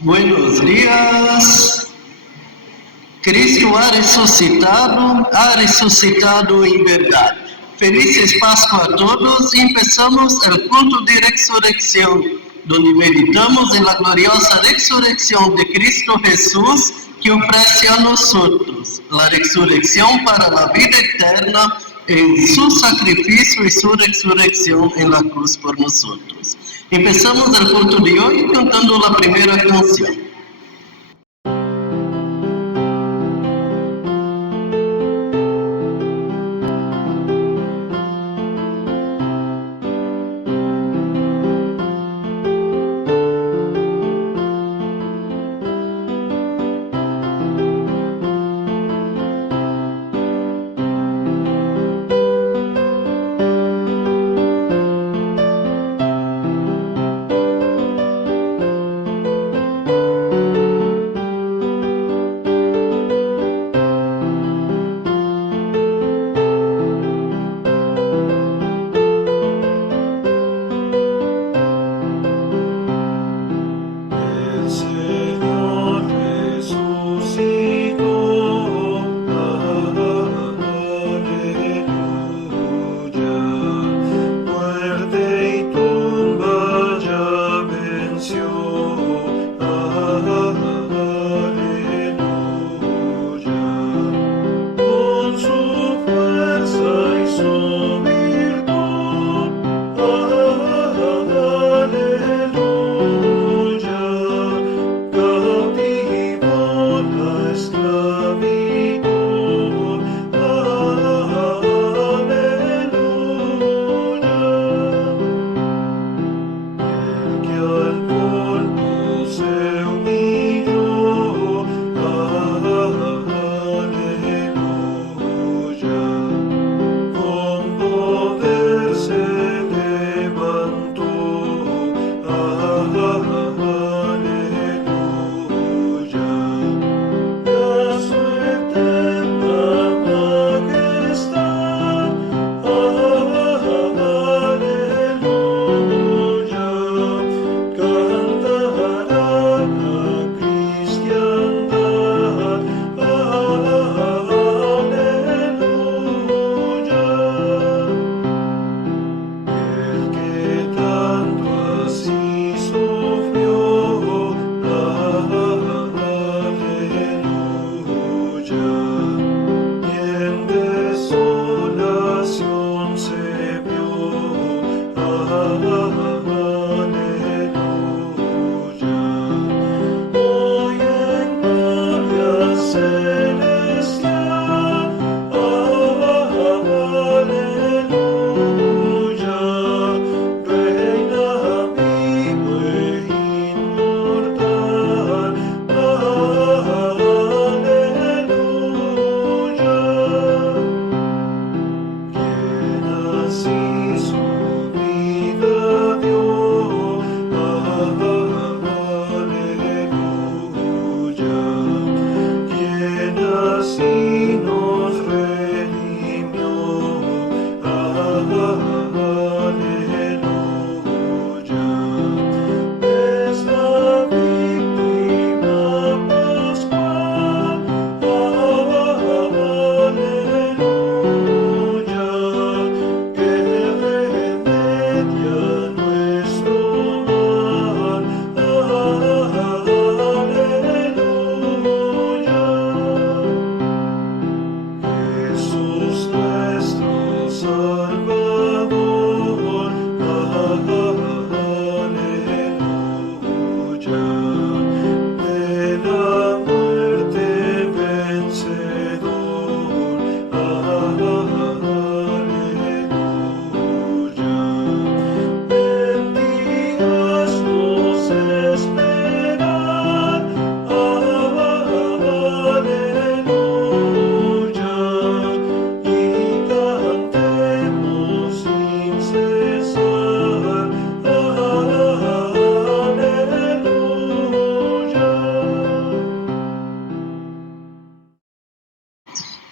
Buenos días. Cristo ha resucitado en verdad. Felices Pascua a todos. Empezamos el culto de resurrección, donde meditamos en la gloriosa resurrección de Cristo Jesús que ofrece a nosotros la resurrección para la vida eterna en su sacrificio y su resurrección en la cruz por nosotros. Empezamos el culto de hoy cantando la primera canción.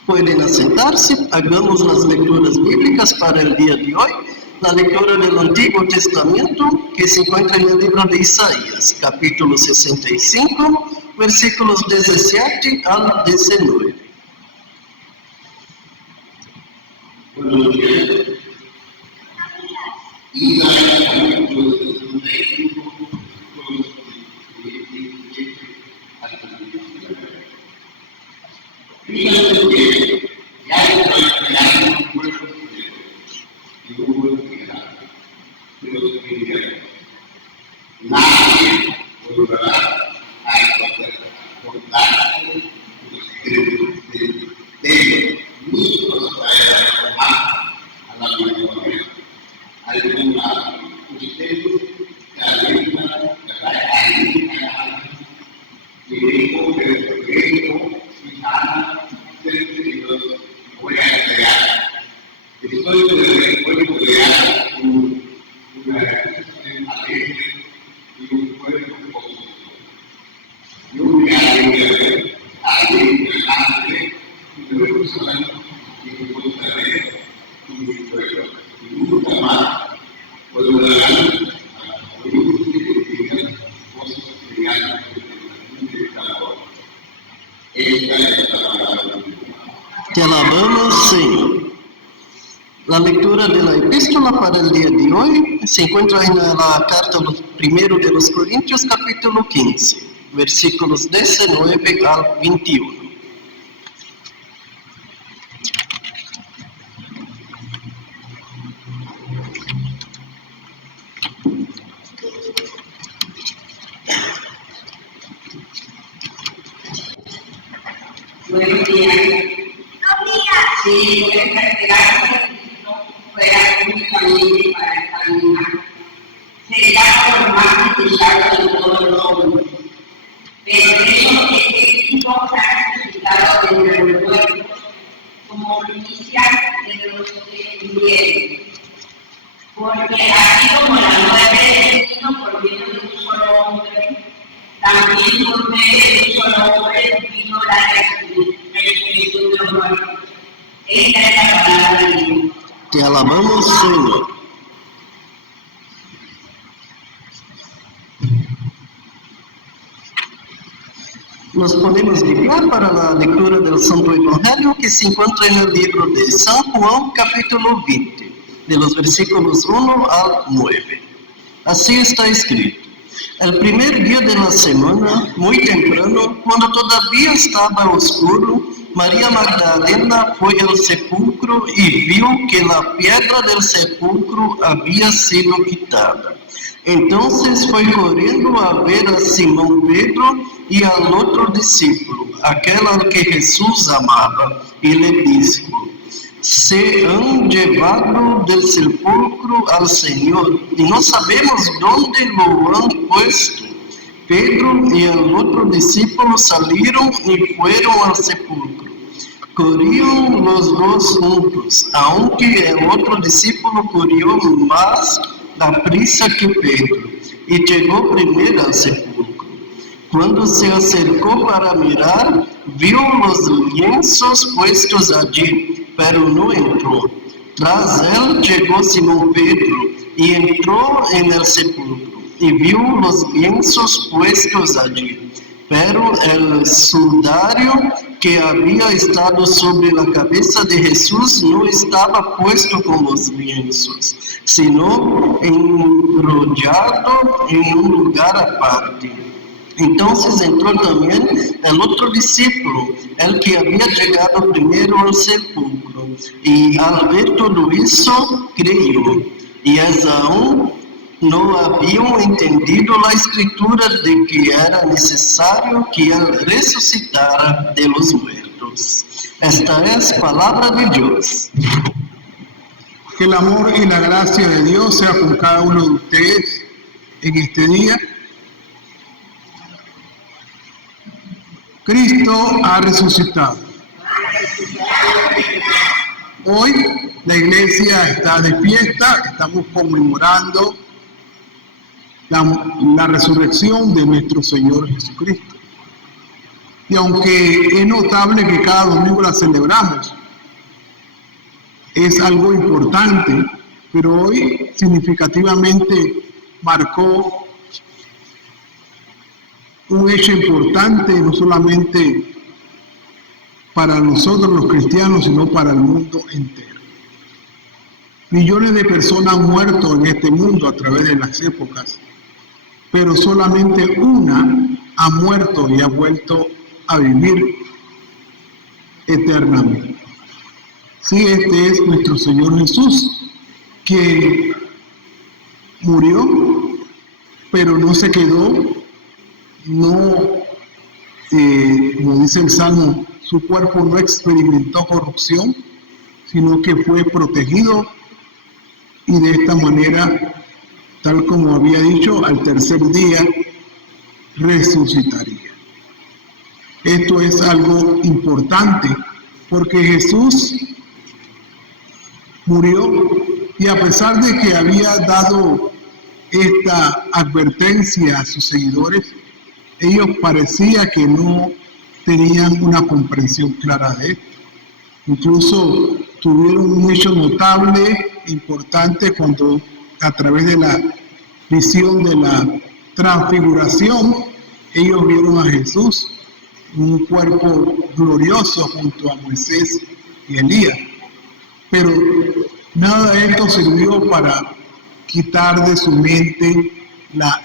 Pueden sentarse, hagamos las lecturas bíblicas para el día de hoy. la lectura del Antiguo Testamento que se encuentra en el libro de Isaías, capítulo 65, versículos 17 al 19. Buenos días. Isaías capítulo 65, fíjate que ya estoy creando un pueblo y un pueblo creado de los cristianos. Nadie volverá a cortarse los espíritus de ni los traerá a la memoria. Alguna ustedes que alientan, y dijo que el griego gitano voy a crear. Después puedo crear una alegre y un pueblo positivo. Y un alegre y Jerusalén y encontraré mi pueblo. Y nunca más volverán a oír que digan cosas criadas de calor. Esta es la palabra de Dios. Te alabamos, Señor. La lectura de la epístola para el día de hoy se encuentra en la carta primero de los Corintios, capítulo 15, versículos 19 al 21. Buenos días. Sí, pueden esperar que no fuera únicamente para examinar. Sería lo más deseado de todos los hombres. Pero eso es que Cristo ha resucitado de los muertos como primicia de los que murieron. Porque así como la muerte vino por medio de un solo hombre, también por medio de un solo hombre vino la resurrección de los muertos. Esta es la palabra de Dios. Te alabamos, Señor. Nos ponemos de pie para la lectura del Santo Evangelio que se encuentra en el libro de San Juan, capítulo 20, de los versículos 1 al 9. Así está escrito. El primer día de la semana, muy temprano, cuando todavía estaba oscuro, María Magdalena fue al sepulcro y vio que la piedra del sepulcro había sido quitada. Entonces fue corriendo a ver a Simón Pedro y al otro discípulo, aquel al que Jesús amaba, y le dijo: se han llevado del sepulcro al Señor y no sabemos dónde lo han puesto. Pedro y el otro discípulo salieron y fueron al sepulcro. Corrieron los dos juntos, aunque el otro discípulo corrió más aprisa que Pedro y llegó primero al sepulcro. Cuando se acercó para mirar, vio los lienzos puestos allí, pero no entró. Tras él llegó Simón Pedro y entró en el sepulcro y vio los lienzos puestos allí, pero el sudario que había estado sobre la cabeza de Jesús no estaba puesto con los lienzos, sino enrollado en un lugar aparte. Entonces entró también el otro discípulo, el que había llegado primero al sepulcro, y al ver todo eso, creyó. Y aún no habían entendido la escritura de que era necesario que él resucitara de los muertos. Esta es palabra de Dios. Que el amor y la gracia de Dios sea con cada uno de ustedes en este día. Cristo ha resucitado. Hoy la iglesia está de fiesta, estamos conmemorando la resurrección de nuestro Señor Jesucristo. Y aunque es notable que cada domingo la celebramos, es algo importante pero hoy significativamente marcó un hecho importante, no solamente para nosotros los cristianos, sino para el mundo entero. Millones de personas han muerto en este mundo a través de las épocas, pero solamente una ha muerto y ha vuelto a vivir eternamente. Sí, este es nuestro Señor Jesús, que murió, pero no se quedó, como dice el Salmo, su cuerpo no experimentó corrupción, sino que fue protegido y de esta manera, tal como había dicho, al tercer día resucitaría. Esto es algo importante porque Jesús murió y a pesar de que había dado esta advertencia a sus seguidores, ellos parecía que no tenían una comprensión clara de esto. Incluso tuvieron un hecho notable, importante, cuando a través de la visión de la transfiguración, ellos vieron a Jesús en un cuerpo glorioso junto a Moisés y Elías. Pero nada de esto sirvió para quitar de su mente la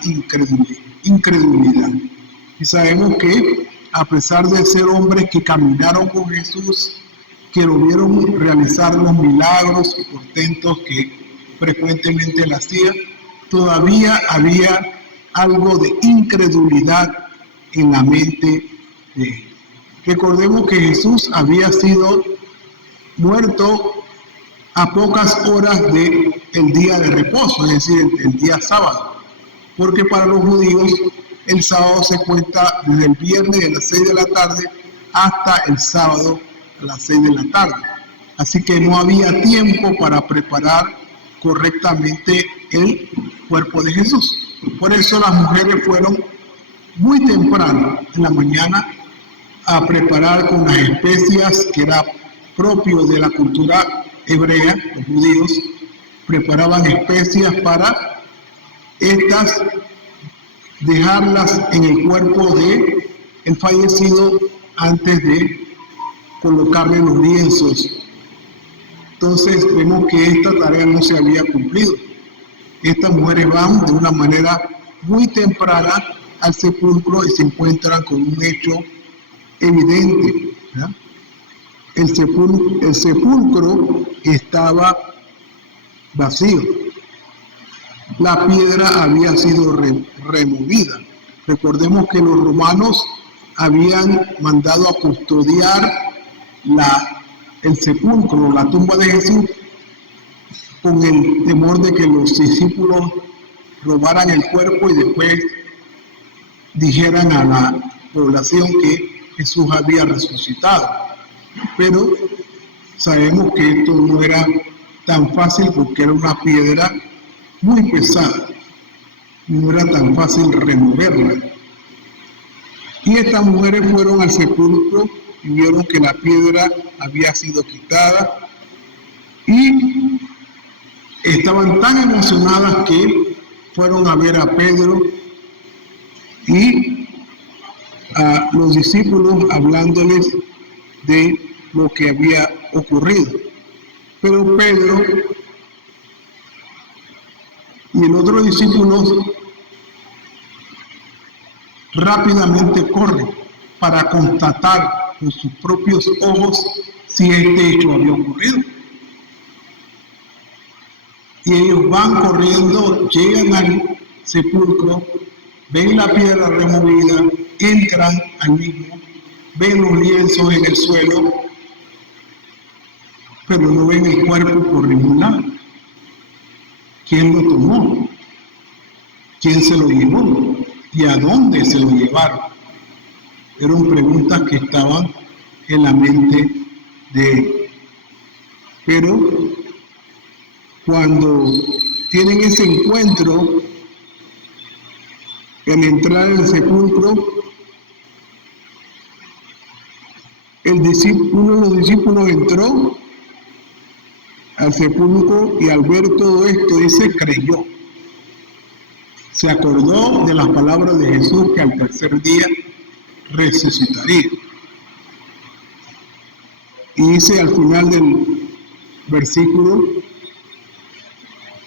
incredulidad. Y sabemos que a pesar de ser hombres que caminaron con Jesús, que lo vieron realizar los milagros y portentos que frecuentemente él hacía, todavía había algo de incredulidad en la mente de él. Recordemos que Jesús había sido muerto a pocas horas del día de reposo, es decir, el día sábado, porque para los judíos el sábado se cuenta desde el viernes de las 6 de la tarde hasta el sábado a las 6 de la tarde. Así que no había tiempo para preparar correctamente el cuerpo de Jesús. Por eso las mujeres fueron muy temprano en la mañana a preparar con las especias que era propio de la cultura hebrea. Los judíos preparaban especias para estas dejarlas en el cuerpo de el fallecido antes de colocarle los lienzos. Entonces vemos que esta tarea no se había cumplido. Estas mujeres van de una manera muy temprana al sepulcro y se encuentran con un hecho evidente, ¿verdad? El sepulcro estaba vacío. La piedra había sido removida. Recordemos que los romanos habían mandado a custodiar el sepulcro, la tumba de Jesús, con el temor de que los discípulos robaran el cuerpo y después dijeran a la población que Jesús había resucitado. Pero sabemos que esto no era tan fácil porque era una piedra muy pesada, no era tan fácil removerla. Y estas mujeres fueron al sepulcro y vieron que la piedra había sido quitada y estaban tan emocionadas que fueron a ver a Pedro y a los discípulos hablándoles de lo que había ocurrido. Pero Pedro y el otro discípulo rápidamente corren para constatar con sus propios ojos si este hecho había ocurrido. Y ellos van corriendo, llegan al sepulcro, ven la piedra removida, entran al mismo, ven los lienzos en el suelo, pero no ven el cuerpo por ningún lado. ¿Quién lo tomó? ¿Quién se lo llevó? ¿Y a dónde se lo llevaron? Eran preguntas que estaban en la mente de él. Pero cuando tienen ese encuentro, al entrar en el sepulcro, uno de los discípulos entró al sepulcro y al ver todo esto, dice, creyó. Se acordó de las palabras de Jesús que al tercer día resucitaría. Y dice al final del versículo,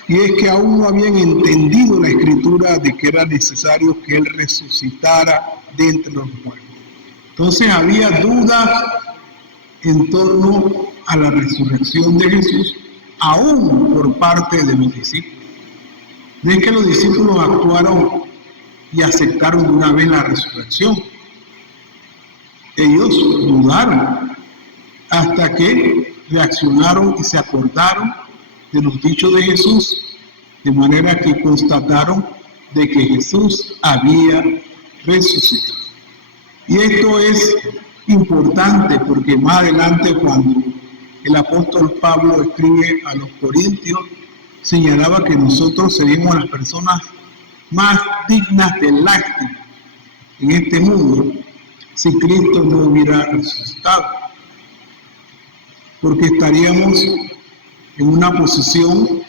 y es que aún no habían entendido la escritura de que era necesario que Él resucitara de entre los muertos. Entonces había dudas en torno a la resurrección de Jesús, aún por parte de los discípulos. No es que los discípulos actuaron y aceptaron de una vez la resurrección. Ellos dudaron hasta que reaccionaron y se acordaron de los dichos de Jesús, de manera que constataron de que Jesús había resucitado. Y esto es importante porque más adelante, cuando el apóstol Pablo escribe a los Corintios, señalaba que nosotros seríamos las personas más dignas de lástima en este mundo si Cristo no hubiera resucitado, porque estaríamos en una posición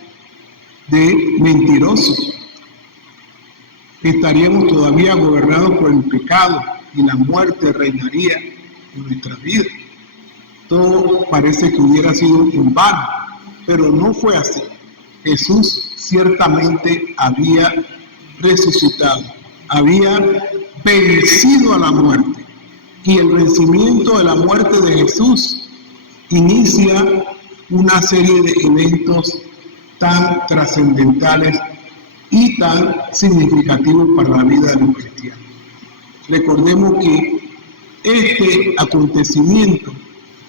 de mentirosos, estaríamos todavía gobernados por el pecado y la muerte reinaría en nuestras vidas. Todo parece que hubiera sido en vano, pero no fue así. Jesús ciertamente había resucitado, había vencido a la muerte, y el vencimiento de la muerte de Jesús inicia una serie de eventos tan trascendentales y tan significativos para la vida de los cristianos. Recordemos que este acontecimiento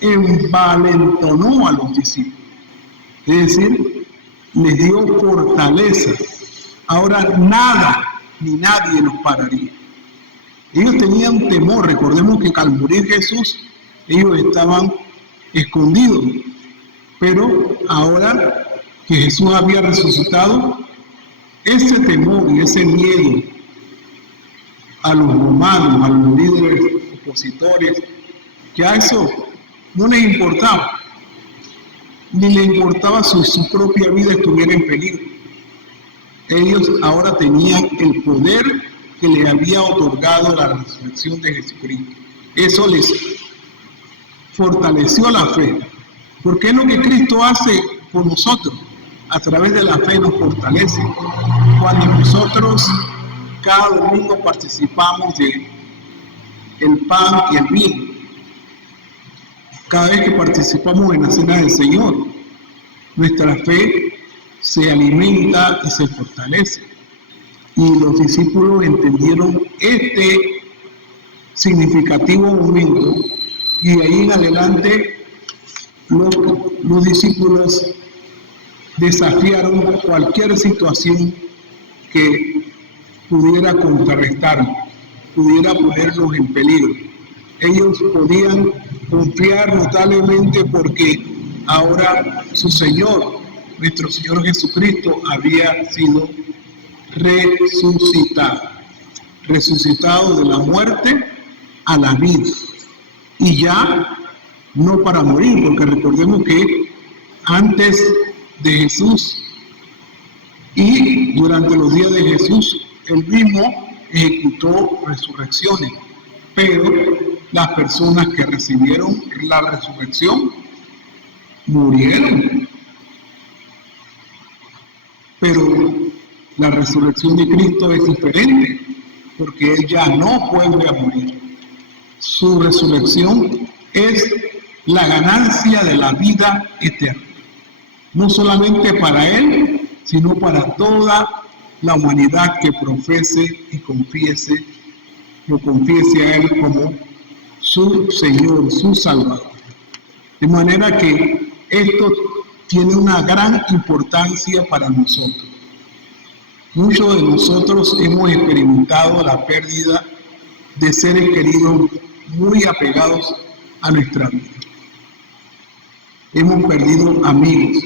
envalentonó a los discípulos, es decir, les dio fortaleza. Ahora nada ni nadie los pararía. Ellos tenían temor. Recordemos que al morir Jesús, ellos estaban escondidos, pero ahora que Jesús había resucitado, ese temor y ese miedo a los romanos, a los líderes opositores, ya eso no les importaba, ni les importaba si su propia vida estuviera en peligro. Ellos ahora tenían el poder que les había otorgado la resurrección de Jesucristo. Eso les fortaleció la fe, porque es lo que Cristo hace por nosotros. A través de la fe nos fortalece. Cuando nosotros cada domingo participamos de el pan y el vino, cada vez que participamos en la cena del Señor, nuestra fe se alimenta y se fortalece. Y los discípulos entendieron este significativo momento, y de ahí en adelante los discípulos desafiaron cualquier situación que pudiera contrarrestarlos, pudiera ponerlos en peligro. Ellos podían confiar notablemente porque ahora su Señor, nuestro Señor Jesucristo, había sido resucitado de la muerte a la vida, y ya no para morir, porque recordemos que antes de Jesús y durante los días de Jesús, él mismo ejecutó resurrecciones, pero las personas que recibieron la resurrección murieron. Pero la resurrección de Cristo es diferente, porque Él ya no vuelve a morir. Su resurrección es la ganancia de la vida eterna, no solamente para Él, sino para toda la humanidad que profese y lo confiese a Él como su Señor, su Salvador. De manera que esto tiene una gran importancia para nosotros. Muchos de nosotros hemos experimentado la pérdida de seres queridos muy apegados a nuestra vida. Hemos perdido amigos,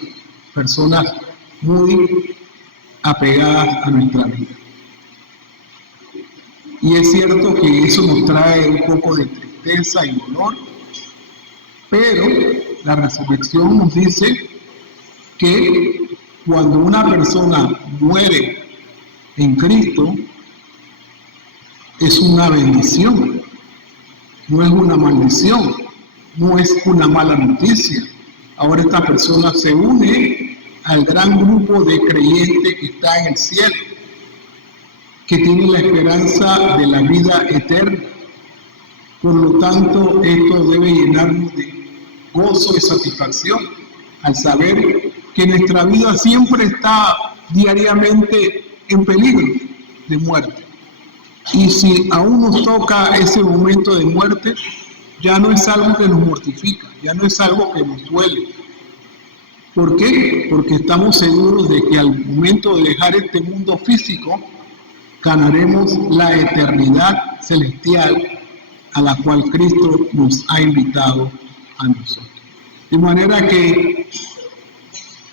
personas muy apegadas a nuestra vida. Y es cierto que eso nos trae un poco de tristeza y dolor, pero la resurrección nos dice que cuando una persona muere en Cristo, es una bendición, no es una maldición, no es una mala noticia. Ahora esta persona se une al gran grupo de creyentes que está en el cielo, que tiene la esperanza de la vida eterna. Por lo tanto, esto debe llenarnos de gozo y satisfacción al saber que nuestra vida siempre está diariamente en peligro de muerte. Y si aún nos toca ese momento de muerte, ya no es algo que nos mortifica, ya no es algo que nos duele. ¿Por qué? Porque estamos seguros de que al momento de dejar este mundo físico, ganaremos la eternidad celestial a la cual Cristo nos ha invitado a nosotros. De manera que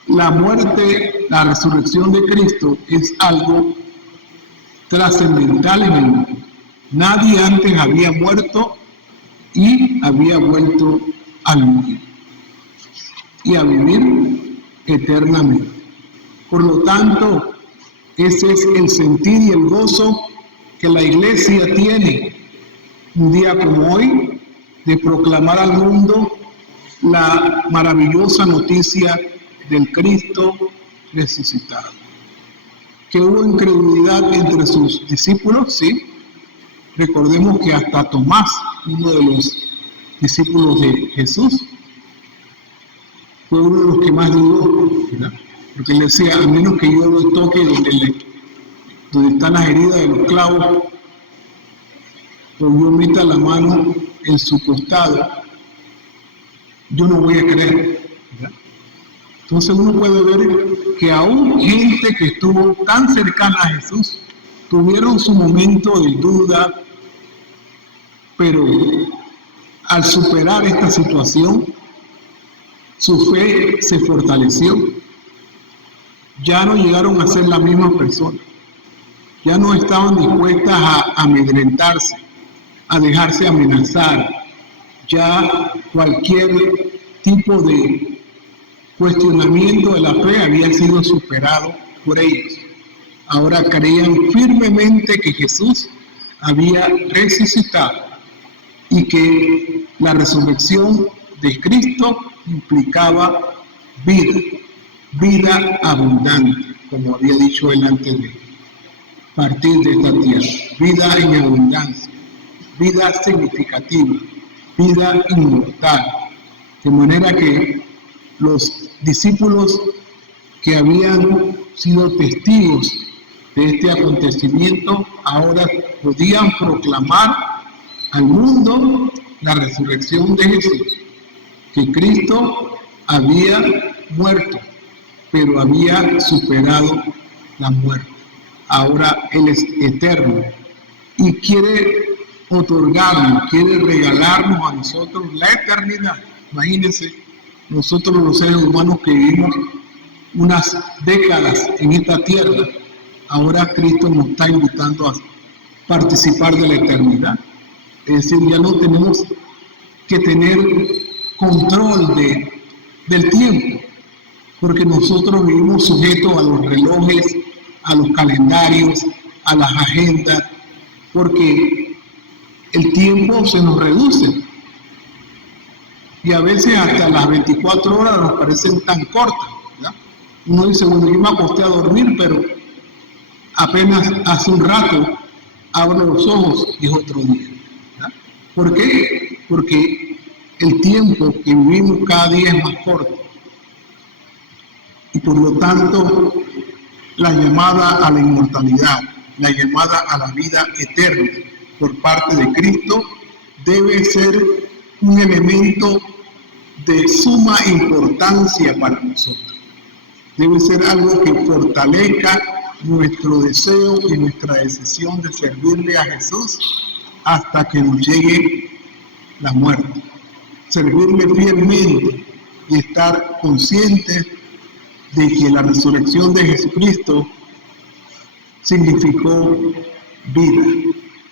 la muerte, la resurrección de Cristo es algo trascendental en el mundo. Nadie antes había muerto y había vuelto a vivir y a vivir eternamente. Por lo tanto, ese es el sentir y el gozo que la Iglesia tiene un día como hoy de proclamar al mundo la maravillosa noticia del Cristo resucitado. Que hubo incredulidad entre sus discípulos, sí. Recordemos que hasta Tomás, uno de los discípulos de Jesús, fue uno de los que más dudó, ¿verdad? Porque él decía, a menos que yo lo toque donde están las heridas de los clavos, o yo meta la mano en su costado, yo no voy a creer, ¿verdad? Entonces uno puede ver que aún gente que estuvo tan cercana a Jesús tuvieron su momento de duda, pero al superar esta situación, su fe se fortaleció. Ya no llegaron a ser la misma persona. Ya no estaban dispuestas a amedrentarse, a dejarse amenazar. Ya cualquier tipo de cuestionamiento de la fe había sido superado por ellos. Ahora creían firmemente que Jesús había resucitado y que la resurrección de Cristo implicaba vida abundante, como había dicho él antes de partir de esta tierra, vida en abundancia, vida significativa, vida inmortal, de manera que los discípulos que habían sido testigos de este acontecimiento ahora podían proclamar al mundo la resurrección de Jesús, que Cristo había muerto, pero había superado la muerte. Ahora Él es eterno y quiere otorgarnos, quiere regalarnos a nosotros la eternidad. Imagínense, nosotros los seres humanos que vivimos unas décadas en esta tierra, ahora Cristo nos está invitando a participar de la eternidad. Es decir, ya no tenemos que tener control del tiempo, porque nosotros vivimos sujetos a los relojes, a los calendarios, a las agendas, porque el tiempo se nos reduce. Y a veces hasta las 24 horas nos parecen tan cortas, ¿verdad? Uno dice, bueno, yo me acosté a dormir, pero apenas hace un rato abro los ojos y es otro día, ¿verdad? ¿Por qué? Porque el tiempo que vivimos cada día es más corto. Y por lo tanto, la llamada a la inmortalidad, la llamada a la vida eterna por parte de Cristo debe ser un elemento de suma importancia para nosotros. Debe ser algo que fortalezca nuestro deseo y nuestra decisión de servirle a Jesús hasta que nos llegue la muerte. Servirle fielmente y estar conscientes de que la resurrección de Jesucristo significó vida,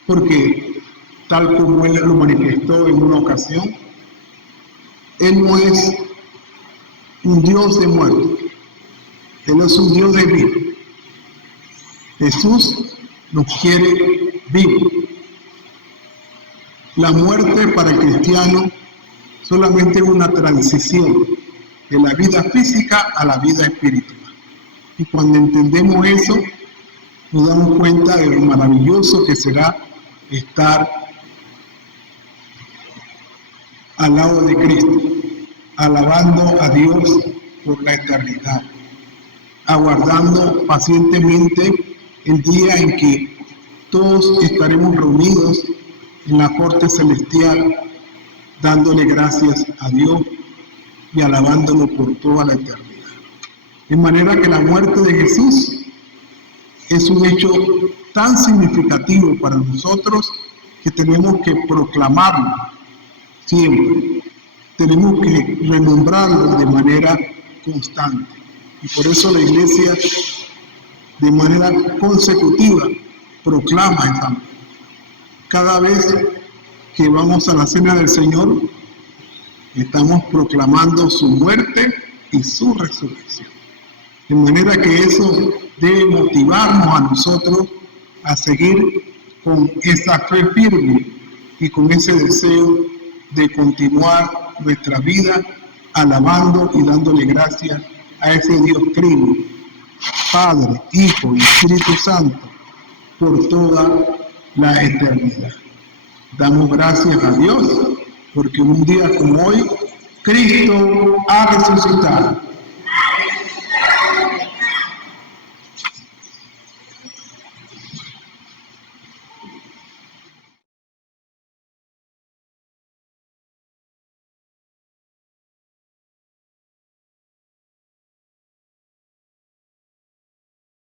porque tal como Él lo manifestó en una ocasión, Él no es un Dios de muerte, Él es un Dios de vida. Jesús nos quiere vivos. La muerte para el cristiano solamente es una transición de la vida física a la vida espiritual. Y cuando entendemos eso, nos damos cuenta de lo maravilloso que será estar al lado de Cristo, alabando a Dios por la eternidad, aguardando pacientemente el día en que todos estaremos reunidos en la corte celestial, dándole gracias a Dios y alabándolo por toda la eternidad. De manera que la muerte de Jesús es un hecho tan significativo para nosotros que tenemos que proclamarlo siempre. Tenemos que renombrarlo de manera constante. Y por eso la Iglesia, de manera consecutiva, proclama esa muerte. Cada vez que vamos a la cena del Señor, estamos proclamando su muerte y su resurrección. De manera que eso debe motivarnos a nosotros a seguir con esa fe firme y con ese deseo de continuar nuestra vida alabando y dándole gracias a ese Dios Trino, Padre, Hijo y Espíritu Santo, por toda la eternidad. Damos gracias a Dios porque un día como hoy, Cristo ha resucitado.